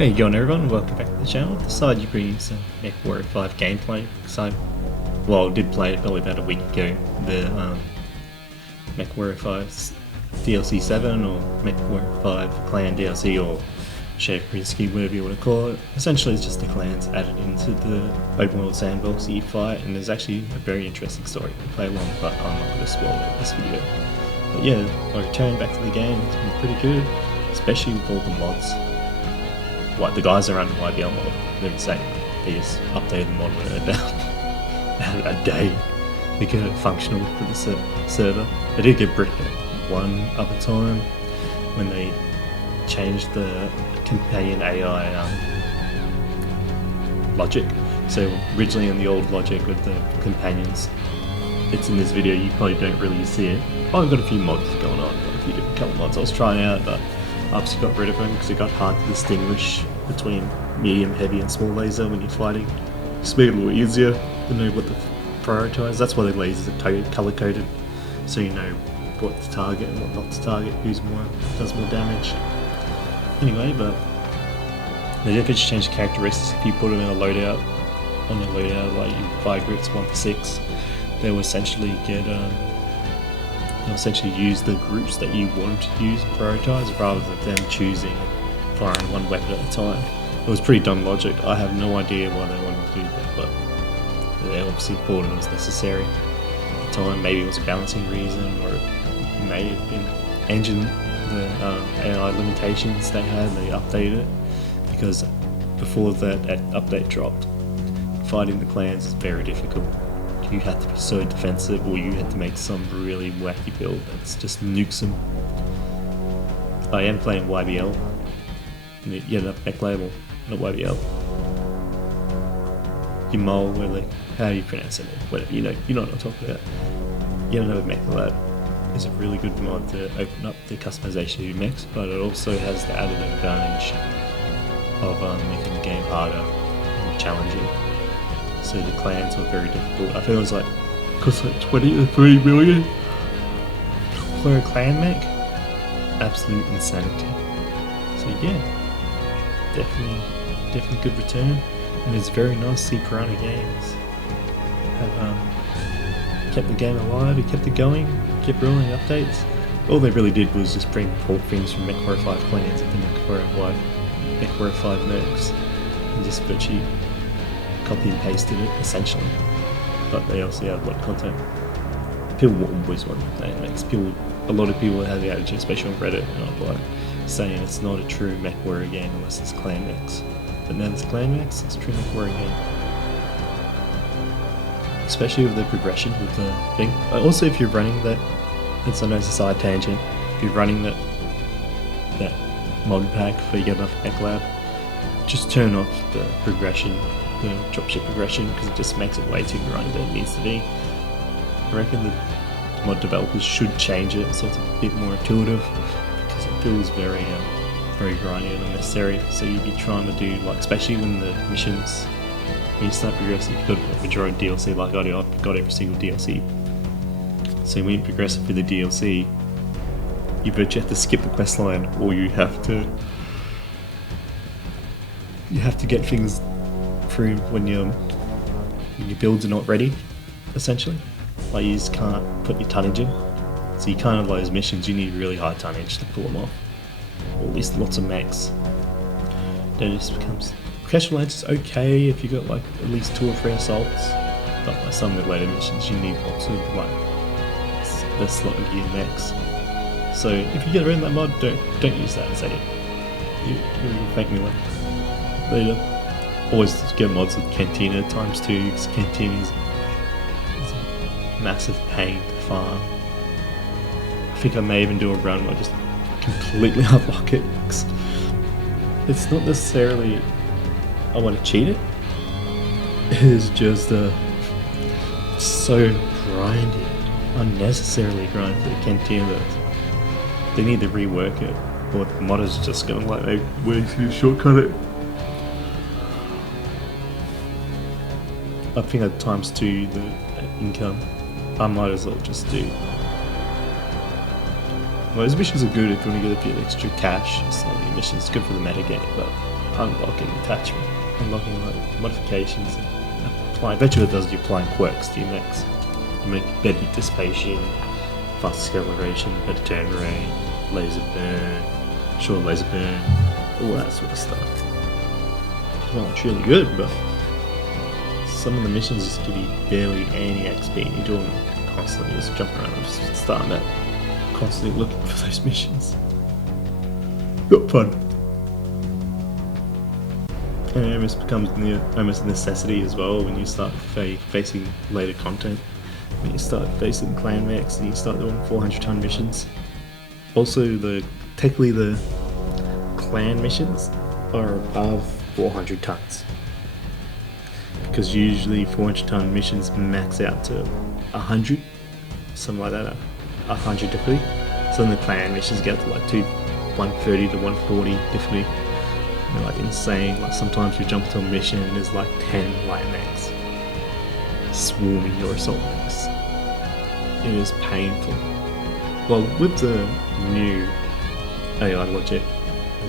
Hey, you going everyone, welcome back to the channel. Decided to bring you some MW5 gameplay because I did play it probably about a week ago. The MW5's DLC7 or MW5 clan DLC or kerensky, whatever you want to call it. Essentially it's just the clans added into the open world sandbox that you fight, and there's actually a very interesting story to play along, but I'm not going to spoil it in this video. But yeah, I returned back to the game. It's been pretty good, especially with all the mods. Like the guys around the YBL mod, they're insane. They just updated the mod in about a day to get it functional for the server. They did get bricked at one other time when they changed the companion AI logic. So originally in the old logic with the companions, it's in this video, you probably don't really see it. I've got a few mods going on, got a few different colour mods I was trying out, but I obviously got rid of them because it got hard to distinguish between medium, heavy and small laser when you're fighting. Just make it a little easier to know what to prioritize. That's why the lasers are color coded, so you know what to target and what not to target, who's does more damage. Anyway, but they did change the characteristics. If you put them in a loadout, on your loadout, like you fire grips 1 to 6, they will essentially get they'll essentially use the groups that you want to use and prioritize rather than them choosing and firing one weapon at a time. It was pretty dumb logic. I have no idea why they wanted to do that, but they obviously thought it was necessary at the time. Maybe it was a balancing reason, or it may have been engine the AI limitations they had. They updated it because before that update dropped, fighting the clans is very difficult. You had to be so defensive, or you had to make some really wacky build that's just nukes them. I am playing YBL. Yeah, not mech label, not YBL. Yamol, how do you pronounce it? Whatever, you know what I'm talking about. You don't know, mech lab is a really good mod to open up the customization of your mechs, but it also has the added advantage of making the game harder and more challenging. So the clans were very difficult. I think it was like, cost like 20 to 30 million for a clan mech. Absolute insanity. So yeah, definitely good return. And it's very nice to see Piranha Games have kept the game alive, it kept it going, kept rolling updates. All they really did was just bring things from MechWarrior 5 clans into MechWarrior 5 mercs and just virtually copy and pasted it essentially, but they also have a lot of content. People always want to play mechs. A lot of people have the attitude, especially on Reddit and online, saying it's not a true MechWarrior game unless it's clan mechs. But now there's clan mechs, it's a true MechWarrior game. Especially with the progression with the thing. Also, if you're running that, I know it's a side tangent. If you're running that mod pack for Get Enough Mech Lab, just turn off the progression. The dropship progression, because it just makes it way too grindy than it needs to be. I reckon the mod developers should change it so it's a bit more intuitive, because it feels very grindy and unnecessary. So you'd be trying to do, like, especially when the missions, when you start progressing, you've got a majority of DLC, like I do. I've got every single DLC. So when you progress through the DLC, you virtually have to skip the quest line, or you have to get things through when your builds are not ready, essentially. Like, you just can't put your tonnage in, so you can't have those missions. You need really high tonnage to pull them off, or at least lots of mechs. Then it just becomes casual lance is okay if you got like at least 2 or 3 assaults, but like some of the later missions you need lots of like the slot gear mechs. So if you get around that mod, don't use that as you'll make me laugh later. Always get mods with Cantina ×2, because Cantina is a massive pain to farm. I think I may even do a run where I just completely unlock it. It's not necessarily I want to cheat it. It is just so grindy, unnecessarily grindy for the Cantina. They need to rework it, or the modders just going like they way too shortcut it. I think at ×2 the income, I might as well just do Those missions are good if you want to get a few extra cash. Selling missions is good for the metagame, but unlocking attachment, unlocking like modifications, and applying. Eventually, it does you applying quirks to your mechs. You make better heat dissipation, fast acceleration, better turn rate, laser burn, short laser burn, all that sort of stuff. Well, it's really good, but some of the missions just give you barely any XP, and you're doing it constantly, just jumping around and just starting out, constantly looking for those missions. Got fun. And it almost becomes almost a necessity as well when you start facing later content. When you start facing clan mechs and you start doing 400-ton missions. Also, technically the clan missions are above 400 tons. Because usually 400-ton missions max out to 100, something like that, 100 difficulty. So then the clan missions get to like 130 to 140 difficulty. They're like insane. Like sometimes you jump to a mission and there's like 10 light mechs swarming your assault mechs. It is painful. Well, with the new AI logic,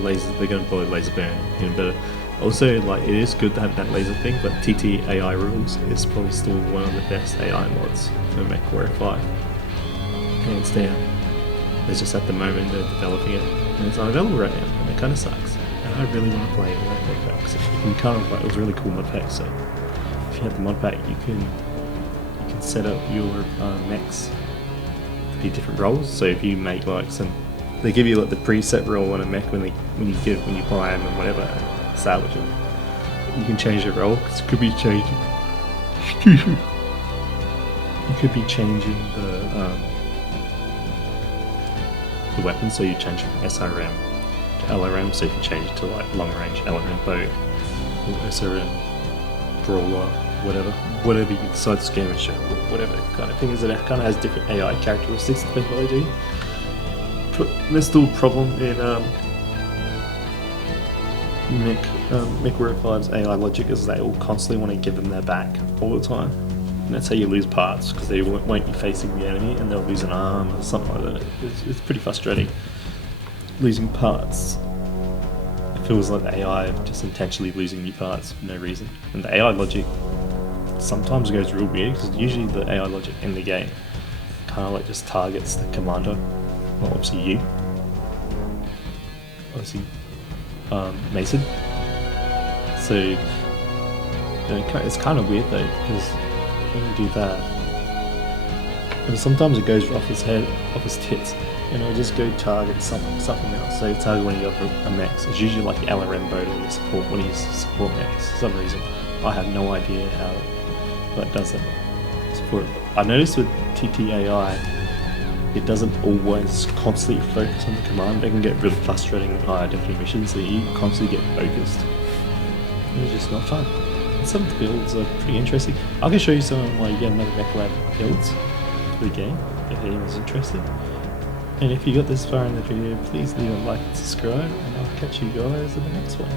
they're going to probably laser burn even better. Also, like, it is good to have that laser thing, but TT AI rules is probably still one of the best AI mods for MechWarrior 5. Hands down. It's just at the moment they're developing it, and it's unavailable right now, and it kind of sucks. And I really want to play it with that mod pack. So you can kind of, like, it was a really cool mod pack. So if you have the mod pack, you can set up your mechs to be different roles. So if you make like they give you like the preset role on a mech when you buy them and whatever. Salvage it. You can change your role because it could be changing. Excuse me. You could be changing the weapon, so you change from SRM to LRM, so you can change it to like long range LRM bow or SRM brawler, whatever you decide to game and show, whatever kind of thing is. It kind of has different AI characteristics depending on what they do. There's still a problem in MechWarrior 5's AI logic is they all constantly want to give them their back all the time, and that's how you lose parts, because they won't be facing the enemy and they'll lose an arm or something like that. It's pretty frustrating losing parts. It feels like the AI just intentionally losing you parts for no reason, and the AI logic sometimes goes real weird because usually the AI logic in the game kind of like just targets the commander, well obviously you, obviously Mason. So it's kind of weird though, because when you do that, and sometimes it goes off his head, off his tits, and it'll just go target something else. So target one of your mechs. It's usually like LRM boat or one of your support mechs for some reason. I have no idea how that does it. I've noticed with TTAI, it doesn't always constantly focus on the command. They can get really frustrating with higher difficulty missions, so you constantly get focused. It's just not fun. And some builds are pretty interesting. I can show you some of my Yet Another Mech Lab builds for the game, if anyone's interested. And if you got this far in the video, please leave a like and subscribe, and I'll catch you guys in the next one.